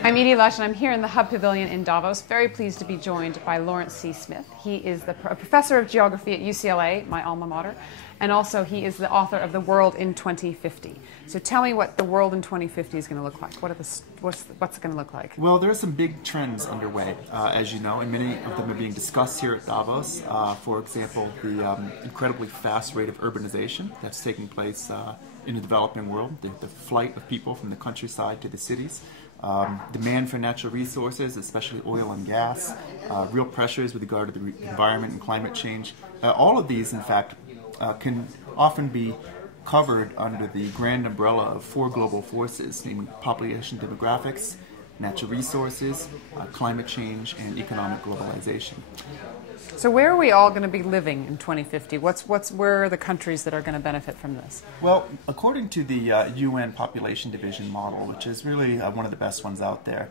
I'm Edie Lush, and I'm here in the Hub Pavilion in Davos. Very pleased to be joined by Laurence C. Smith. He is the professor of geography at UCLA, my alma mater, and also he is the author of The World in 2050. So tell me what the world in 2050 is going to look like. What's it going to look like? Well, there are some big trends underway, as you know, and many of them are being discussed here at Davos. For example, the incredibly fast rate of urbanization that's taking place in the developing world, the flight of people from the countryside to the cities. Demand for natural resources, especially oil and gas, real pressures with regard to the environment and climate change. All of these, in fact, can often be covered under the grand umbrella of four global forces, namely population demographics, natural resources, climate change, and economic globalization. So where are we all going to be living in 2050? Where are the countries that are going to benefit from this? Well, according to the UN Population Division model, which is really one of the best ones out there,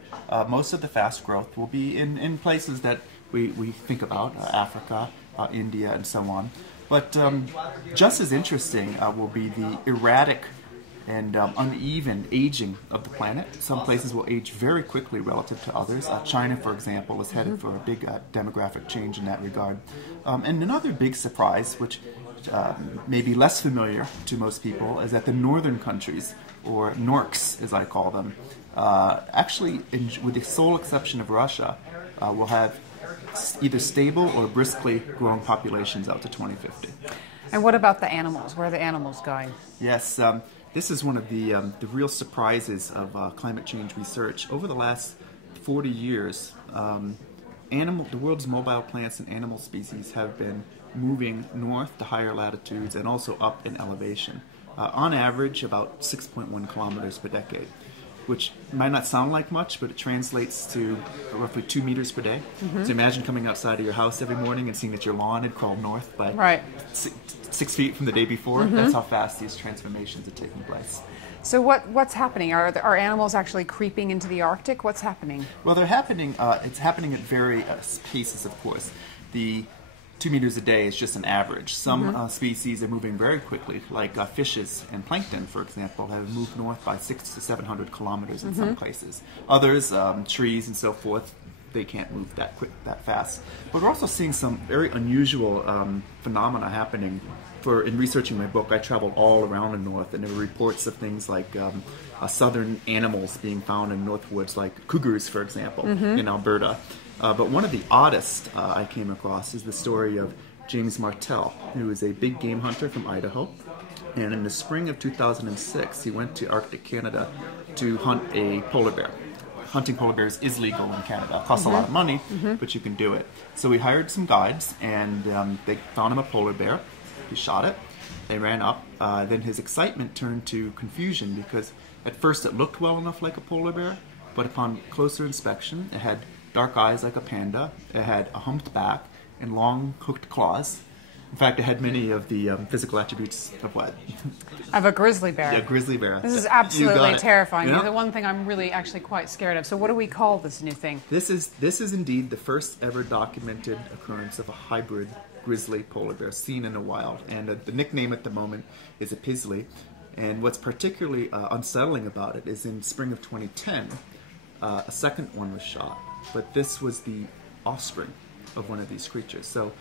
most of the fast growth will be in places that we think about, Africa, India, and so on. But just as interesting will be the erratic and uneven aging of the planet. Some places will age very quickly relative to others. China, for example, is headed for a big demographic change in that regard. And another big surprise, which may be less familiar to most people, is that the northern countries, or NORCs as I call them, actually, with the sole exception of Russia, will have either stable or briskly growing populations out to 2050. And what about the animals? Where are the animals going? Yes. This is one of the real surprises of climate change research. Over the last 40 years, the world's mobile plants and animal species have been moving north to higher latitudes and also up in elevation. On average, about 6.1 kilometers per decade, which might not sound like much, but it translates to roughly 2 meters per day. So imagine coming outside of your house every morning and seeing that your lawn had crawled north by 6 feet from the day before. That's how fast these transformations are taking place. So what's happening? Are animals actually creeping into the Arctic? What's happening? Well, they're happening. It's happening at various paces, of course. The 2 meters a day is just an average. Some species are moving very quickly, like fishes and plankton, for example, have moved north by 600 to 700 kilometers in some places. Others, trees and so forth, they can't move that fast. But we're also seeing some very unusual phenomena happening. In researching my book, I traveled all around the north, and there were reports of things like southern animals being found in north woods, like cougars, for example, in Alberta. But one of the oddest I came across is the story of James Martell, who is a big game hunter from Idaho. And in the spring of 2006, he went to Arctic Canada to hunt a polar bear. Hunting polar bears is legal in Canada. It costs a lot of money, but you can do it. So we hired some guides, and they found him a polar bear. He shot it. They ran up. Then his excitement turned to confusion because at first it looked well enough like a polar bear, but upon closer inspection, it had dark eyes like a panda, it had a humped back, and long hooked claws. In fact, it had many of the physical attributes of what? Of a grizzly bear. Yeah, grizzly bear. This is absolutely terrifying. You know? The one thing I'm really actually quite scared of. So what do we call this new thing? This is indeed the first ever documented occurrence of a hybrid grizzly polar bear seen in the wild. And the nickname at the moment is a Pizzly. And what's particularly unsettling about it is in spring of 2010, a second one was shot. But this was the offspring of one of these creatures. So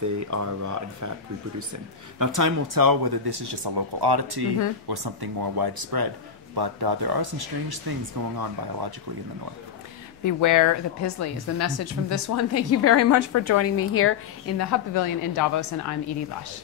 they are, in fact, reproducing. Now, time will tell whether this is just a local oddity or something more widespread. But there are some strange things going on biologically in the north. Beware the Pizzly is the message from this one. Thank you very much for joining me here in the Hub Pavilion in Davos, and I'm Edie Lush.